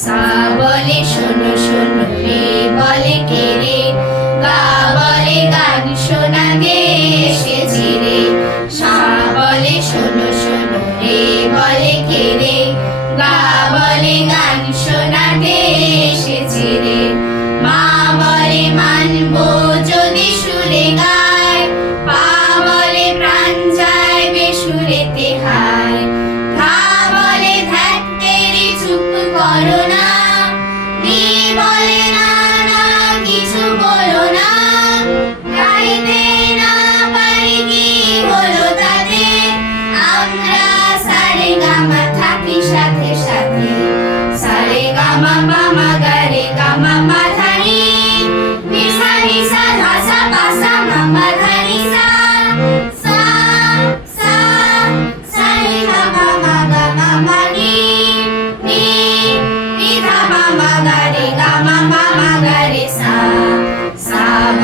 সা বলে শোনো শোনো রে বলে কে রে গা বলে গান শোনা গে এসেছি রে সা বলে শোনো শোনো রে বলে কে রে গা বলে গান শোনা গে এসেছি রে মা বলে মানবো যদি সুরে গা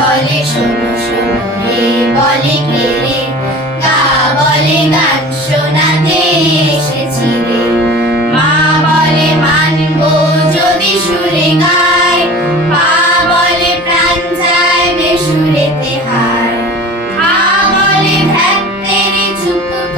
বলে শুনো শুনো রে বলে